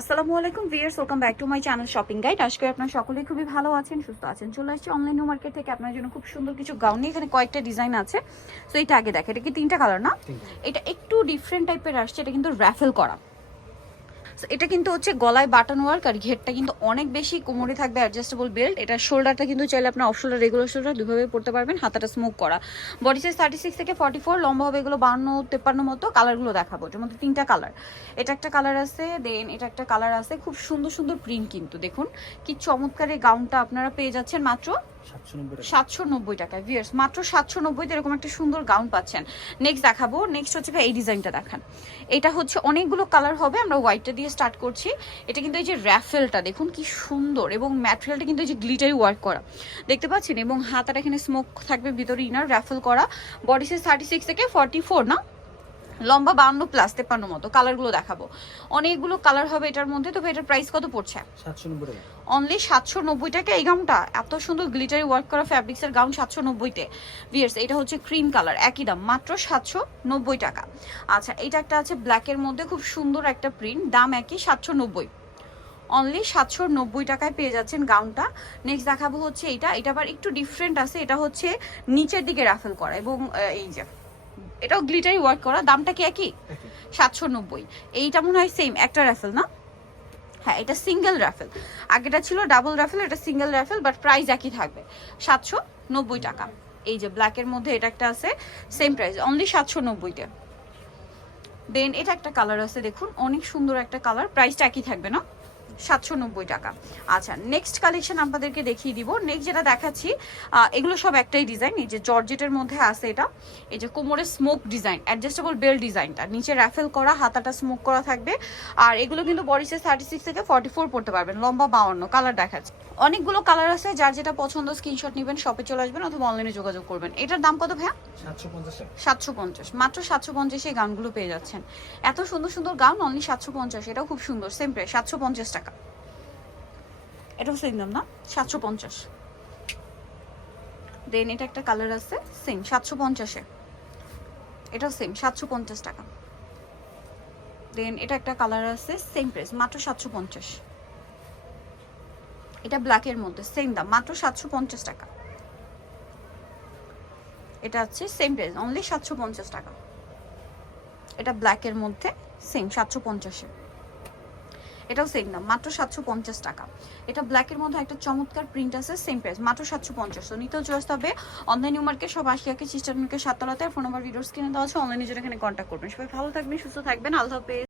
আসসালামু আলাইকুম viewers, welcome back to my channel shopping guide. আজকে আপনারা সকলেই খুবই ভালো আছেন, সুস্থ আছেন। চলে আসছি অনলাইন মার্কেট থেকে আপনার জন্য খুব সুন্দর কিছু গাউন নিয়ে। এখানে কয়েকটা ডিজাইন আছে। সো এটা আগে দেখে, এটা কি তিনটা কালার না? এটা একটু ডিফারেন্ট টাইপের আসছে, এটা কিন্তু র্যাফেল করা। এটা কিন্তু হচ্ছে গলায় বাটন ওয়ার্ক, আর ঘেরটা কিন্তু অনেক বেশি, কোমরে থাকবে অ্যাডজাস্টেবল বেল্ট। এটা শোল্ডারটা কিন্তু চাইলে আপনার অফ শোল্ডার, রেগুলার শোল্ডার দুইভাবে পড়তে পারবেন। হাতাটা স্মোক করা, বডি সাইজ 36 থেকে 44, লম্বা হবে এগুলো 52-53 মতো। কালারগুলো দেখাবো, এর মধ্যে তিনটা কালার। এটা একটা কালার আছে, দেন এটা একটা কালার আছে। খুব সুন্দর সুন্দর প্রিন্ট, কিন্তু দেখুন কি চমৎকার। এই গাউনটা আপনারা পেয়ে যাচ্ছেন মাত্র 790 টাকায়। ভিউয়ার্স, মাত্র 790 এরকম একটা সুন্দর গাউন পাচ্ছেন। নেক্সট দেখাবো, নেক্সট হচ্ছে এই ডিজাইনটা দেখান। এটা হচ্ছে অনেকগুলো কালার হবে, আমরা হোয়াইটটা দিয়ে স্টার্ট করছি। এটা কিন্তু এই যে র্যাফেলটা দেখুন কি সুন্দর, এবং ম্যাটেরিয়ালটা কিন্তু এই যে গ্লিটারি ওয়ার্ক করা দেখতে পাচ্ছেন, এবং হাতাটা এখানে স্মোক থাকবে, ভিতরে ইনার র্যাফেল করা। বডি সাইজ 36 থেকে 44 না, লম্বা 52+53 মতো। কালারগুলো দেখাবো, অনেকগুলো কালার হবে এটার মধ্যে। তো এটার প্রাইস কত পড়ছে? 790 টাকা। অনলি 790 টাকা এই গাউনটা। এত সুন্দর গ্লিটারি ওয়ার্ক করা ফ্যাব্রিক্সের গাউন 790-তে। ভিউয়ার্স, এটা হচ্ছে ক্রিম কালার, একই দাম মাত্র 790 টাকা। আচ্ছা, এটা একটা আছে ব্ল্যাকের মধ্যে, খুব সুন্দর একটা প্রিন্ট, দাম একই 790। অনলি 790 টাকায় পেয়ে যাচ্ছেন গাউনটা। নেক্সট দেখাবো হচ্ছে এটা আবার একটু ডিফারেন্ট আছে। এটা হচ্ছে নিচের দিকে রাফেল করা, এবং এই যে এটাও গ্লিটারি ওয়ার্ক করা। দামটা কি একই? 790। এইটা মনে হয় সেম একটা রাফেল না? হ্যাঁ, এটা সিঙ্গেল রাফেল। আগেটা ছিল ডাবল রাফেল, এটা সিঙ্গেল রাফেল, বাট প্রাইস একই থাকবে 790 টাকা। এই যে ব্ল্যাকের মধ্যে এটা একটা আছে, সেম প্রাইস, অনলি 790-তে। দেন এটা একটা কালার আছে, দেখুন অনেক সুন্দর একটা কালার, প্রাইসটা একই থাকবে না? 790 টাকা। আচ্ছা, নেক্সট কালেকশন আপনাদেরকে দেখিয়ে দিব। নেক্সট যেটা দেখাচ্ছি, এগুলো সব একটাই ডিজাইন। এই যে জর্জেটের মধ্যে আছে এটা, এই যে কোমরে স্মোক ডিজাইন, অ্যাডজাস্টেবল বেল্ট ডিজাইনটা, নিচে র্যাফেল করা, হাতাটা স্মোক করা থাকবে। আর এগুলো কিন্তু বডি সাইজ 36 থেকে 44 পড়তে পারবেন, লম্বা 52। কালার দেখাচ্ছি, অনেকগুলো কালার আছে। যার যেটা পছন্দ স্ক্রিনশট নেবেন, শপে চলে আসবেন অথবা অনলাইনে যোগাযোগ করবেন। এটার দাম কত ভাইয়া? 750। মাত্র 750 এই গাউনগুলো পেয়ে যাচ্ছেন। এত সুন্দর সুন্দর গাউন অনলি 750। এটাও খুব সুন্দর, সেম প্রাইস 750 টাকা। এটাও সেম দাম না? 750। দেন এটা একটা কালার আছে, সেম 750-এ। এটাও সেম 750 টাকা। দেন এটা একটা কালার আছে, সেম প্রাইস, মাত্র 750। এটা ব্ল্যাকের মধ্যে, সেম দাম, মাত্র 750 টাকা। এটা আছে সেম প্রাইস, অনলি 750 টাকা। এটা ব্ল্যাকের মধ্যে, সেম 750-এ। এটাও সেম দাম, মাত্র 750 টাকা। এটা ব্ল্যাকের মধ্যে একটা চমৎকার প্রিন্ট আছে, সেম প্রাইস, মাত্র 750। তো নিতেও চলে আসতে হবে অনলাইন মার্কেট, সব আশিয়াকে চিস্টার মিল্কের 7 তলাতে। ফোন নাম্বার ভিডিওস কিনে দেওয়া আছে, অনলাইনে জন্য এখানে কন্ট্যাক্ট করবেন। সবাই ভালো থাকবেন, সুস্থ থাকবেন, আল্লাহ হাফেজ।